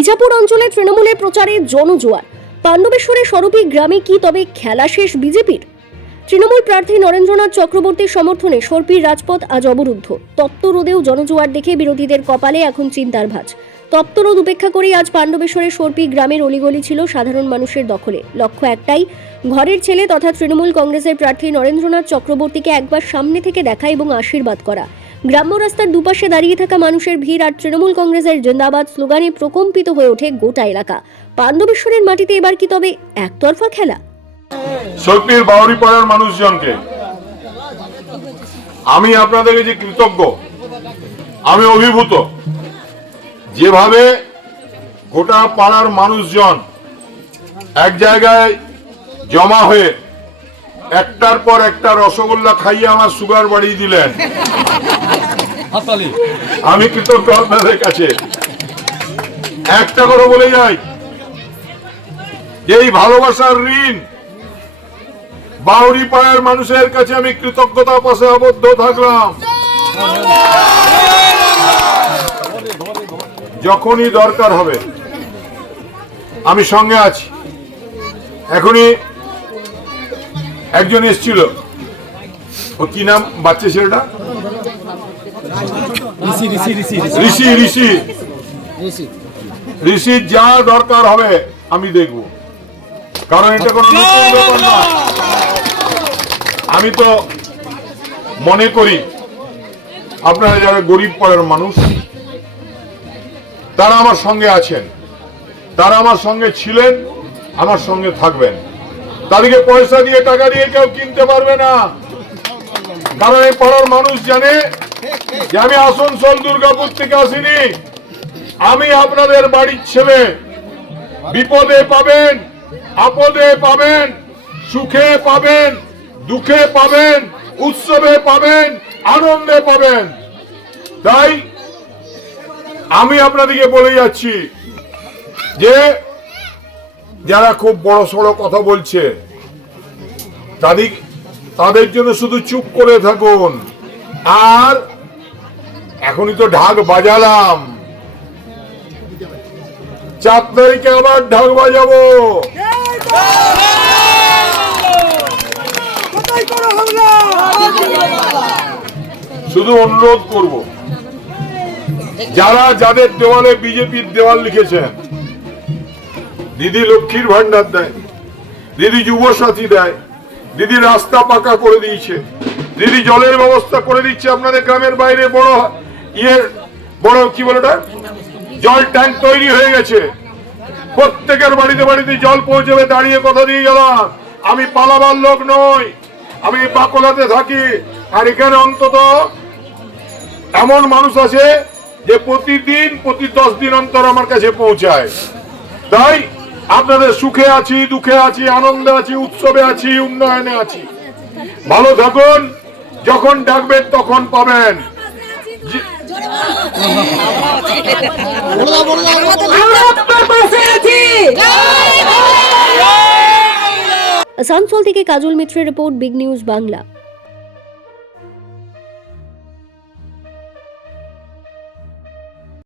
ইজাপুর অঞ্চলে তৃণমূলের প্রচারে জনজোয়ার। পাণ্ডবেশ্বরের স্বরূপী গ্রামে কি তবে খেলা শেষ বিজেপির? তৃণমূল প্রার্থী নরেন্দ্রনাথ চক্রবর্তীর সমর্থনে সর্পির রাজপথ আজ অবরুদ্ধ। তপ্ত রোদেও জনজোয়ার দেখে বিরোধীদের কপালে এখন চিন্তার ভাঁজ। তপ্ত রোদ উপেক্ষা করেই আজ পাণ্ডবেশ্বরের সর্পি গ্রামের অলিগলি ছিল সাধারণ মানুষের দখলে। লক্ষ্য একটাই, ঘরের ছেলে তথা তৃণমূল কংগ্রেসের প্রার্থী নরেন্দ্রনাথ চক্রবর্তীকে একবার সামনে থেকে দেখা এবং আশীর্বাদ করা। গ্রাম্য রাস্তার দুপাশে দাঁড়িয়ে থাকা মানুষের ভিড় আর তৃণমূল কংগ্রেসের জিন্দাবাদ স্লোগানে প্রকম্পিত হয়ে ওঠে গোটা এলাকা। পাণ্ডবেশ্বরের মাটিতে এবার কি তবে একতরফা খেলা? সর্পির বাউরি পাড়ার মানুষজনকে আমি আপনাদের কাছে কৃতজ্ঞ, আমি অভিভূত। যেভাবে গোটা পাড়ার মানুষজন এক জায়গায় জমা হয়ে একটার পর একটা রসগোল্লা খাইয়ে আমার সুগার বাড়িয়ে দিলেন, আমি কৃতজ্ঞ আপনাদের কাছে। একটা করে বলে যাই, এই ভালোবাসার ঋণ বাউরি পাড়ার মানুষের কাছে আমি কৃতজ্ঞতা পাশে আবদ্ধ থাকলাম। যখনই দরকার হবে আমি সঙ্গে আছি। এখনই একজন এসেছিল, ও কি নাম বাচ্চা ছেলেটা? ঋষি। যা দরকার হবে আমি দেখব, কারণ এটা কোনো নতুন ব্যাপার না। আমি তো মনে করি আপনারা যারা গরিব পাড়ার মানুষ তারা আমার সঙ্গে আছেন, তারা আমার সঙ্গে ছিলেন, আমার সঙ্গে থাকবেন। তাদেরকে পয়সা দিয়ে টাকা দিয়ে কেউ কিনতে পারবে না, কারণ এই পাড়ার মানুষ জানে যে আমি আসানসোল দুর্গাপুর থেকে আসিনি। আমি আপনাদের বাড়ির ছেলে। বিপদে পাবেন, আপদে পাবেন, সুখে পাবেন, দুঃখে পাবেন, উৎসবে পাবেন, আনন্দে পাবেন। তাই আমি আপনাদেরকে বলে যাচ্ছি যে যারা খুব বড় সড়ো কথা বলছে তাদের জন্য শুধু চুপ করে থাকুন। আর এখনই তো ঢাক বাজালাম, 4 তারিখে আবার ঢাক বাজাবো। শুধু অনুরোধ করব, যারা যাদের দেওয়ালে বিজেপির দেওয়াল লিখেছেন, দিদি লক্ষ্মীর ভান্ডার দেয়, দিদি যুব সাথী দেয়, দিদি রাস্তা পাকা করে দিয়েছে, দিদি জলের ব্যবস্থা করে দিচ্ছে। আপনাদের গ্রামের বাইরে বড় কি বলে ওটা, জল ট্যাঙ্ক তৈরি হয়ে গেছে। প্রত্যেকের বাড়িতে বাড়িতে জল পৌঁছবে। দাঁড়িয়ে কথা দিয়ে গেলাম, আমি পালাবার লোক নই, আমি বাকলাতে থাকি। আর এখানে অন্তত এমন মানুষ আছে যে প্রতি 10 দিন অন্তর আমার কাছে পৌঁছায়। তাই আপনাদের সুখে আছি, দুঃখে আছি, আনন্দে আছি, উৎসবে আছি, উন্নয়নে আছি। ভালো থাকুন, যখন ডাকবেন তখন পাবেন। আসানসোল থেকে কাজল মিত্রের রিপোর্ট, বিগ নিউজ বাংলা।